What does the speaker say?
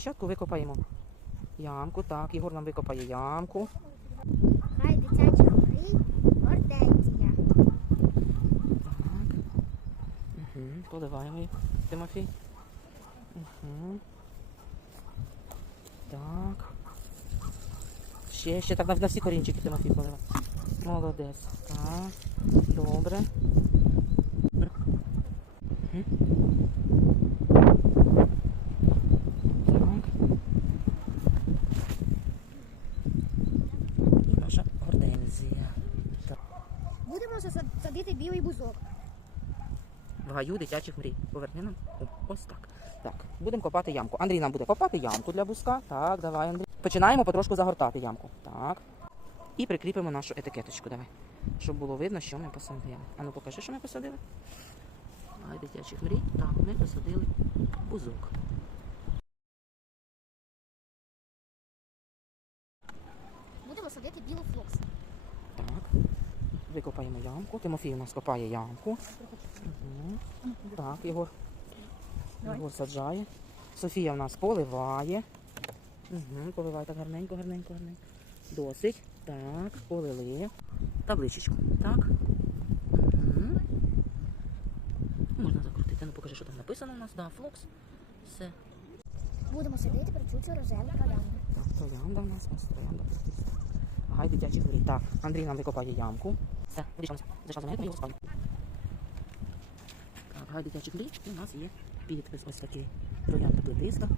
Спочатку викопаємо ямку. Так, Ігор нам викопає ямку. Хай дитяча мрій, гортензія. Так. Угу. Поливаємо її, Тимофій. Угу. Так. Ще, ще так на, всі корінчики Тимофій поливай. Молодець. Так. Добре. Мгм. Так. І наша гортензія. Так. Будемо садити білий бузок. В гаю дитячих мрій. Поверни нам. О, ось так. Так, будемо копати ямку. Андрій нам буде копати ямку для бузка. Так, давай, Андрій. Починаємо потрошку загортати ямку. Так. І прикріпимо нашу етикеточку. Давай. Щоб було видно, що ми посадили. А ну покажи, що ми посадили. Гай дитячих мрій. Так, ми посадили бузок. Будемо садити білий флокс. Так. Викопаємо ямку. Тимофій у нас копає ямку. Угу. Так, Єгор. Єгор саджає. Софія в нас поливає. Угу, поливає так гарненько, гарненько, гарненько. Досить. Так, полили. Табличечку. Так. Угу. Можна закрутити. Ну покажи, що там написано у нас. Да, флокс. Все. Будемо садити причучу рожеву троянду. Так, троянда в нас, ось троянда. Гай дитячих мрій. Так, Андрій нам викопає ямку. Все, вирішилося. Зайшла за мене, його спалю. Так, гай дитячих мрій. І у нас є підпис ось такий. Троянда плетиста.